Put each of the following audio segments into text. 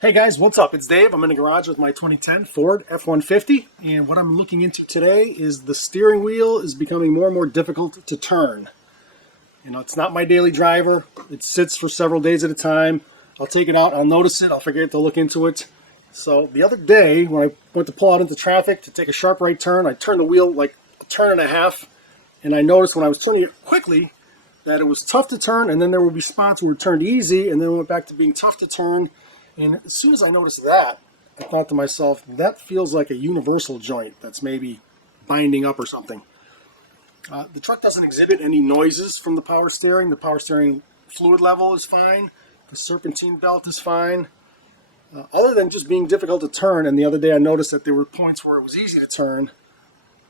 Hey guys, what's up? It's Dave. I'm in the garage with my 2010 Ford F-150, and what I'm looking into today is the steering wheel is becoming more and more difficult to turn. You know, it's not my daily driver. It sits for several days at a time. I'll take it out, I'll notice it, I'll forget to look into it. So the other day, when I went to pull out into traffic to take a sharp right turn, I turned the wheel like a turn and a half, and I noticed when I was turning it quickly that it was tough to turn, and then there would be spots where it turned easy, and then it went back to being tough to turn. And as soon as I noticed that, I thought to myself, that feels like a universal joint that's maybe binding up or something. The truck doesn't exhibit any noises from the power steering. The power steering fluid level is fine. The serpentine belt is fine. Other than just being difficult to turn, and the other day I noticed that there were points where it was easy to turn,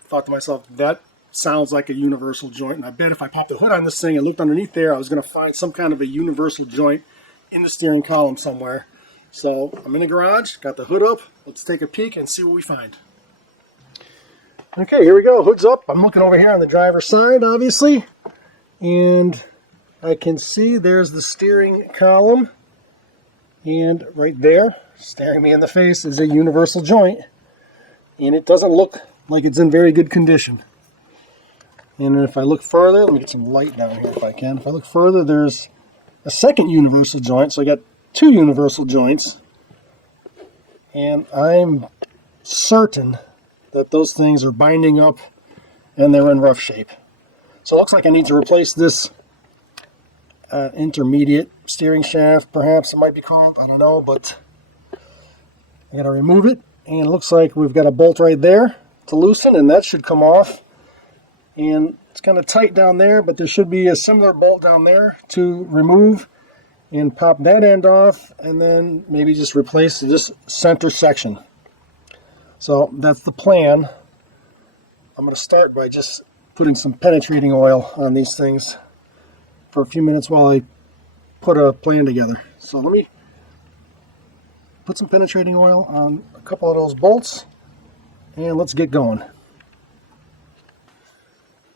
I thought to myself, that sounds like a universal joint. And I bet if I popped the hood on this thing and looked underneath there, I was going to find some kind of a universal joint in the steering column somewhere. So I'm in the garage, got the hood up. Let's take a peek and see what we find. Okay, here we go. Hood's up. I'm looking over here on the driver's side, obviously. And I can see there's the steering column. And right there, staring me in the face, is a universal joint. And it doesn't look like it's in very good condition. And if I look further, let me get some light down here if I can. If I look further, there's a second universal joint. So I got two universal joints, and I'm certain that those things are binding up and they're in rough shape. So it looks like I need to replace this intermediate steering shaft, perhaps it might be called, I don't know, but I gotta remove it, and it looks like we've got a bolt right there to loosen, and that should come off. And it's kind of tight down there, but there should be a similar bolt down there to remove and pop that end off, and then maybe just replace this center section. So that's the plan. I'm going to start by just putting some penetrating oil on these things for a few minutes while I put a plan together. So let me put some penetrating oil on a couple of those bolts, and let's get going.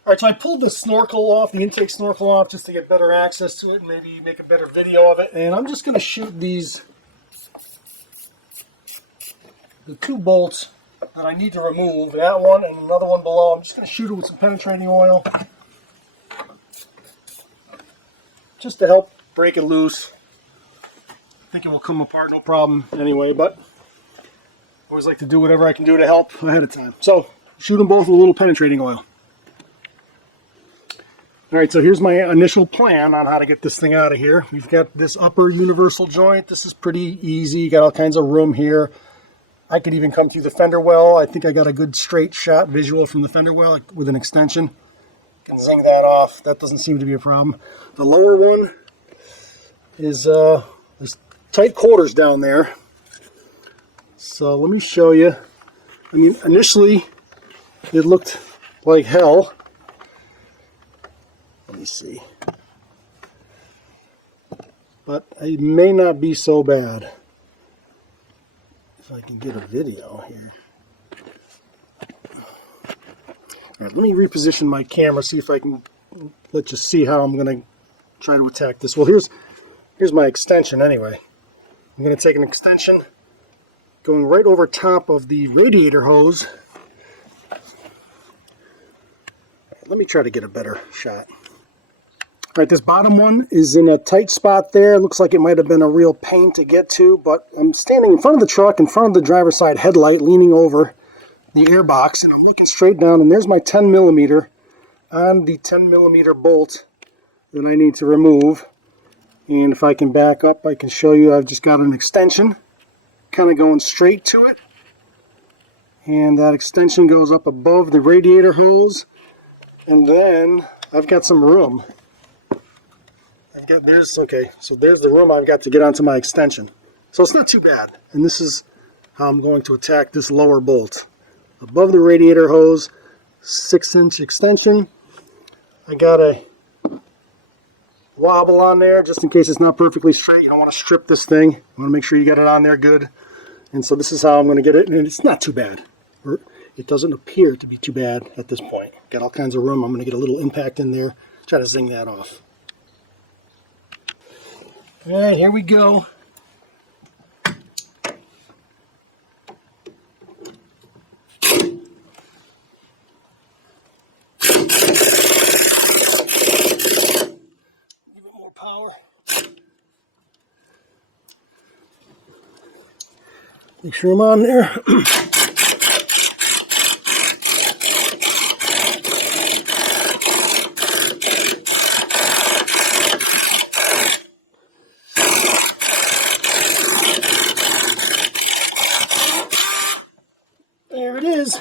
Alright, so I pulled the snorkel off, the intake snorkel off, just to get better access to it and maybe make a better video of it. And I'm just going to shoot the two bolts that I need to remove, that one and another one below. I'm just going to shoot it with some penetrating oil, just to help break it loose. I think it will come apart no problem anyway, but I always like to do whatever I can do to help ahead of time. So, shoot them both with a little penetrating oil. Alright, so here's my initial plan on how to get this thing out of here. We've got this upper universal joint. This is pretty easy. You got all kinds of room here. I could even come through the fender well. I think I got a good straight shot visual from the fender well with an extension. Can zing that off. That doesn't seem to be a problem. The lower one is there's tight quarters down there. So let me show you. I mean, initially it looked like hell. Let me see. But it may not be so bad. If I can get a video here. Alright, let me reposition my camera, see if I can let you see how I'm going to try to attack this. Well, here's my extension anyway. I'm going to take an extension going right over top of the radiator hose. Let me try to get a better shot. Alright, this bottom one is in a tight spot there. It looks like it might have been a real pain to get to, but I'm standing in front of the truck, in front of the driver's side headlight, leaning over the air box, and I'm looking straight down, and there's my 10 millimeter on the 10 millimeter bolt that I need to remove. And if I can back up, I can show you I've just got an extension kind of going straight to it. And that extension goes up above the radiator hose, and then I've got some room. There's the room I've got to get onto my extension. So it's not too bad. And this is how I'm going to attack this lower bolt. Above the radiator hose, 6-inch extension. I got a wobble on there just in case it's not perfectly straight. You don't want to strip this thing. You want to make sure you get it on there good. And so this is how I'm going to get it. And it's not too bad. It doesn't appear to be too bad at this point. Got all kinds of room. I'm going to get a little impact in there. Try to zing that off. Alright, here we go. Make sure I'm on there. There it is.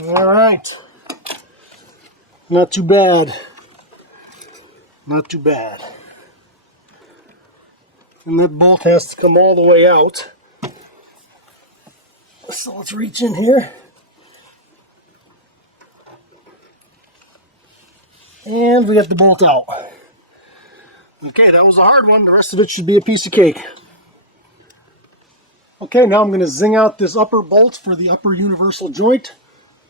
All right. Not too bad. Not too bad. And that bolt has to come all the way out. So let's reach in here. And we get the bolt out. Okay, that was a hard one. The rest of it should be a piece of cake. Okay, now I'm going to zing out this upper bolt for the upper universal joint.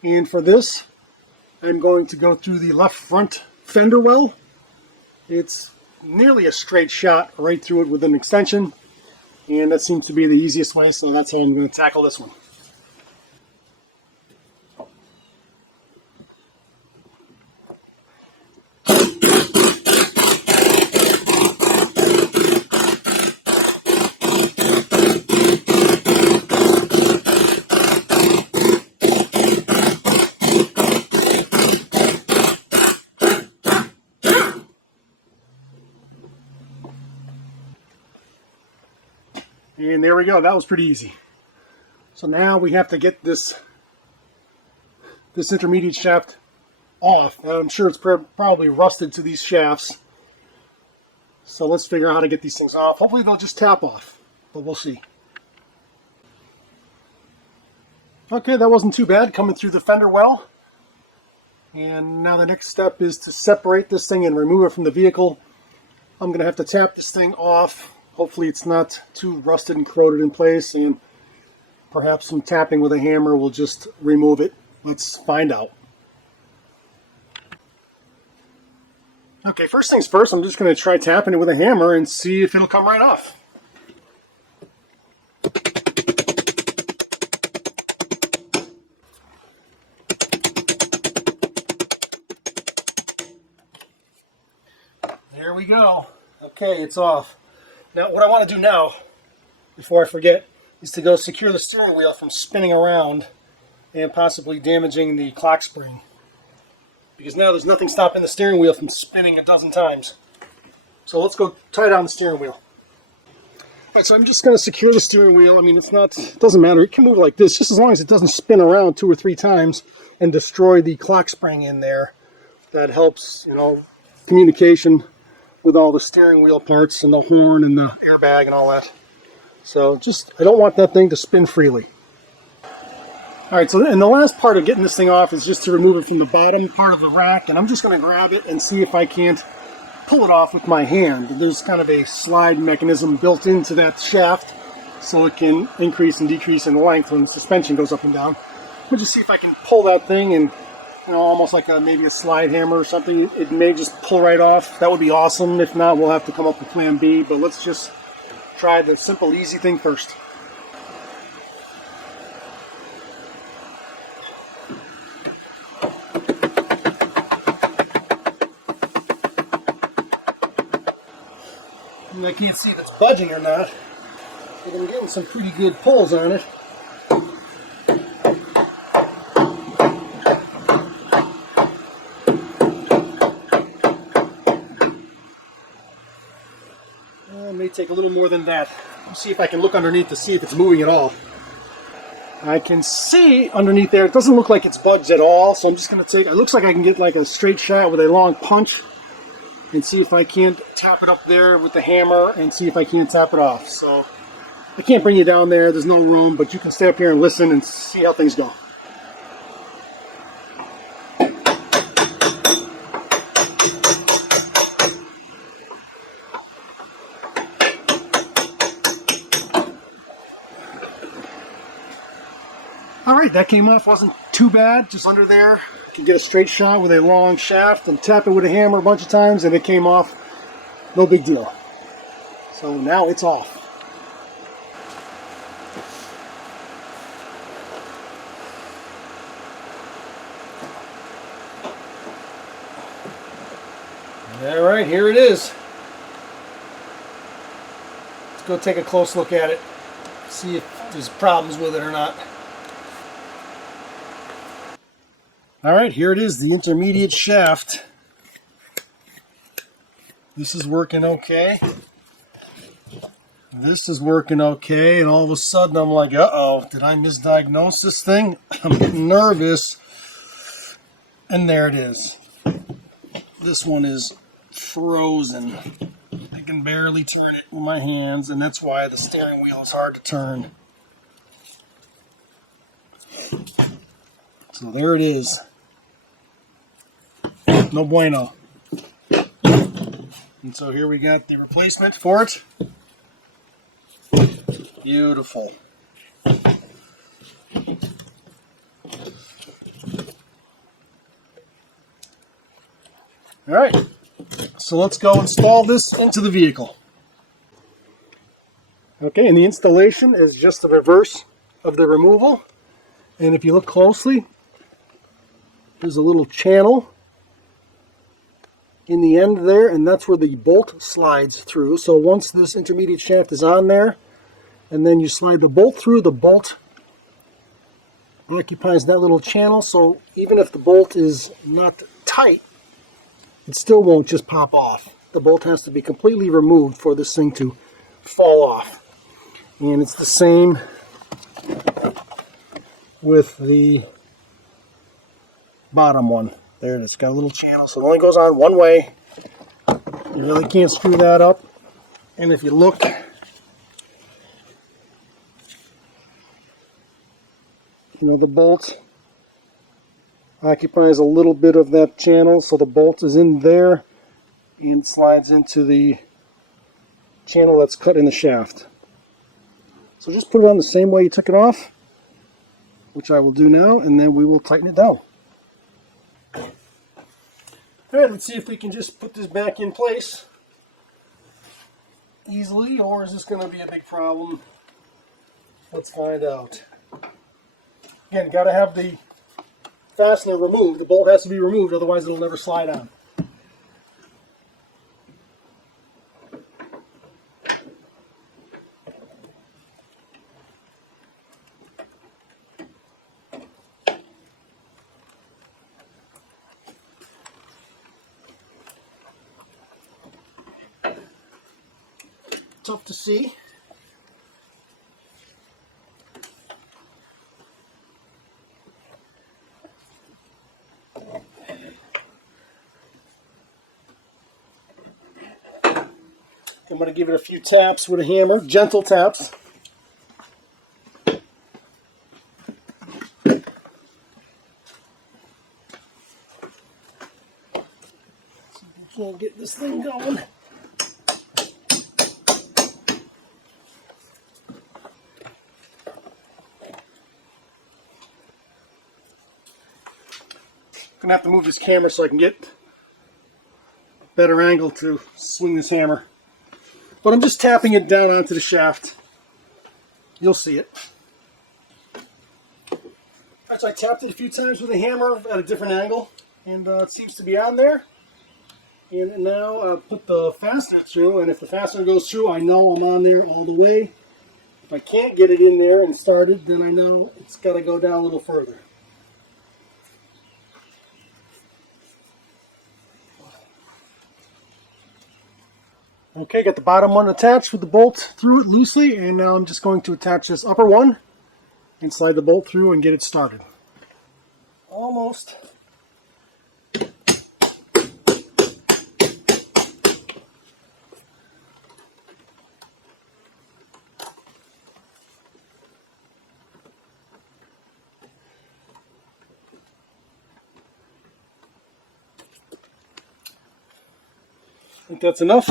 And for this, I'm going to go through the left front fender well. It's nearly a straight shot right through it with an extension. And that seems to be the easiest way, so that's how I'm going to tackle this one. And there we go. That was pretty easy. So now we have to get this intermediate shaft off. I'm sure it's probably rusted to these shafts. So let's figure out how to get these things off. Hopefully they'll just tap off, but we'll see. Okay, that wasn't too bad coming through the fender well. And now the next step is to separate this thing and remove it from the vehicle. I'm going to have to tap this thing off. Hopefully it's not too rusted and corroded in place, and perhaps some tapping with a hammer will just remove it. Let's find out. Okay, first things first, I'm just going to try tapping it with a hammer and see if it'll come right off. There we go. Okay, it's off. Now, what I want to do now, before I forget, is to go secure the steering wheel from spinning around and possibly damaging the clock spring. Because now there's nothing stopping the steering wheel from spinning a dozen times. So let's go tie down the steering wheel. Alright, so I'm just going to secure the steering wheel. I mean, it doesn't matter. It can move like this, just as long as it doesn't spin around 2 or 3 times and destroy the clock spring in there. That helps, communication with all the steering wheel parts and the horn and the airbag and all that. So I don't want that thing to spin freely. Alright, so and the last part of getting this thing off is just to remove it from the bottom part of the rack, and I'm just going to grab it and see if I can't pull it off with my hand. There's kind of a slide mechanism built into that shaft, so it can increase and decrease in length when the suspension goes up and down. We'll just see if I can pull that thing, and almost like maybe a slide hammer or something. It may just pull right off. That would be awesome. If not, we'll have to come up with plan B, but let's just try the simple, easy thing first. I can't see if it's budging or not, but I'm getting some pretty good pulls on it. It may take a little more than that. Let's see if I can look underneath to see if it's moving at all. I can see underneath there, it doesn't look like it's budged at all, so I'm just going to it looks like I can get like a straight shot with a long punch and see if I can't tap it up there with the hammer and see if I can't tap it off. So I can't bring you down there, there's no room, but you can stay up here and listen and see how things go. Alright, that came off, wasn't too bad, just under there. You can get a straight shot with a long shaft and tap it with a hammer a bunch of times and it came off. No big deal. So now it's off. Alright, here it is. Let's go take a close look at it. See if there's problems with it or not. Alright, here it is, the intermediate shaft. This is working okay. This is working okay, and all of a sudden I'm like, uh-oh, did I misdiagnose this thing? I'm getting nervous. And there it is. This one is frozen. I can barely turn it with my hands, and that's why the steering wheel is hard to turn. So there it is. No bueno. And so here we got the replacement for it. Beautiful. Alright, so let's go install this into the vehicle. Okay, and the installation is just the reverse of the removal. And if you look closely, there's a little channel in the end there, and that's where the bolt slides through. So once this intermediate shaft is on there, and then you slide the bolt through, the bolt occupies that little channel. So even if the bolt is not tight, it still won't just pop off. The bolt has to be completely removed for this thing to fall off. And it's the same with the bottom one. There it is, got a little channel, so it only goes on one way. You really can't screw that up. And if you look, the bolt occupies a little bit of that channel, so the bolt is in there and slides into the channel that's cut in the shaft. So just put it on the same way you took it off, which I will do now, and then we will tighten it down. Alright, let's see if we can just put this back in place easily, or is this going to be a big problem? Let's find out. Again, got to have the fastener removed. The bolt has to be removed, otherwise it'll never slide on. Tough to see. I'm going to give it a few taps with a hammer, gentle taps. Can't get this thing going. I'm going to have to move this camera so I can get a better angle to swing this hammer. But I'm just tapping it down onto the shaft. You'll see it. Alright, so I tapped it a few times with a hammer at a different angle, and it seems to be on there. And now I'll put the fastener through, and if the fastener goes through, I know I'm on there all the way. If I can't get it in there and started, then I know it's got to go down a little further. Okay, got the bottom one attached with the bolt through it loosely, and now I'm just going to attach this upper one and slide the bolt through and get it started. Almost. I think that's enough.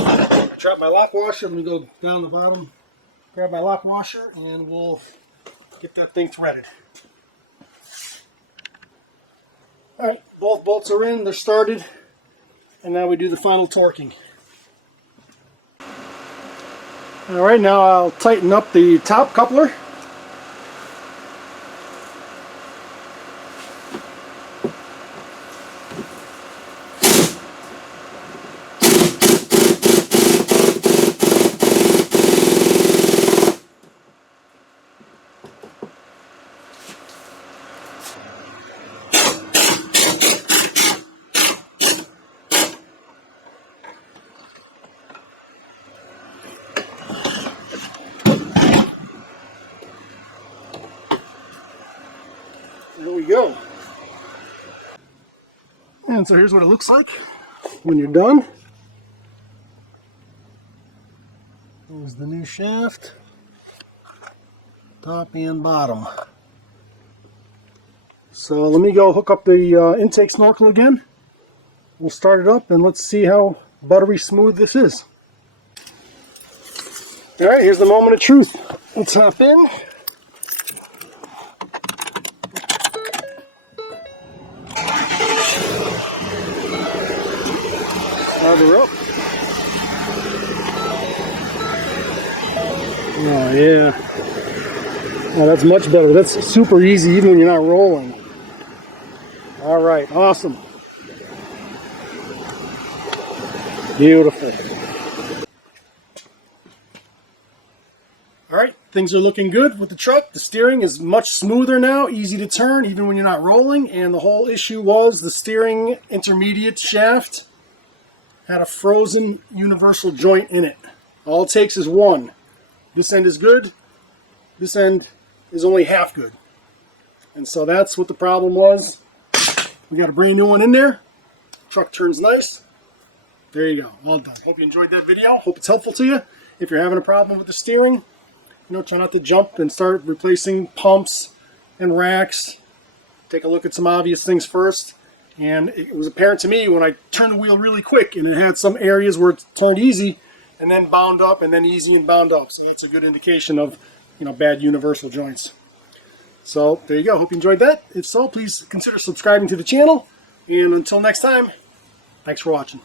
Drop my lock washer. Let me go down the bottom, grab my lock washer, and we'll get that thing threaded. Alright, both bolts are in, they're started, and now we do the final torquing. Alright, now I'll tighten up the top coupler. And so here's what it looks like when you're done. There's the new shaft, top and bottom. So let me go hook up the intake snorkel again. We'll start it up and let's see how buttery smooth this is. Alright, here's the moment of truth. Let's hop in. Start her up. Oh yeah. Oh, that's much better. That's super easy even when you're not rolling. Alright, awesome. Beautiful. Alright, things are looking good with the truck. The steering is much smoother now, easy to turn even when you're not rolling, and the whole issue was the steering intermediate shaft had a frozen universal joint in it. All it takes is one. This end is good, this end is only half good. And so that's what the problem was. We got a brand new one in there. Truck turns nice. There you go, all done. Hope you enjoyed that video. Hope it's helpful to you. If you're having a problem with the steering, try not to jump and start replacing pumps and racks. Take a look at some obvious things first. And it was apparent to me when I turned the wheel really quick and it had some areas where it turned easy and then bound up and then easy and bound up. So it's a good indication of, bad universal joints. So there you go. Hope you enjoyed that. If so, please consider subscribing to the channel. And until next time, thanks for watching.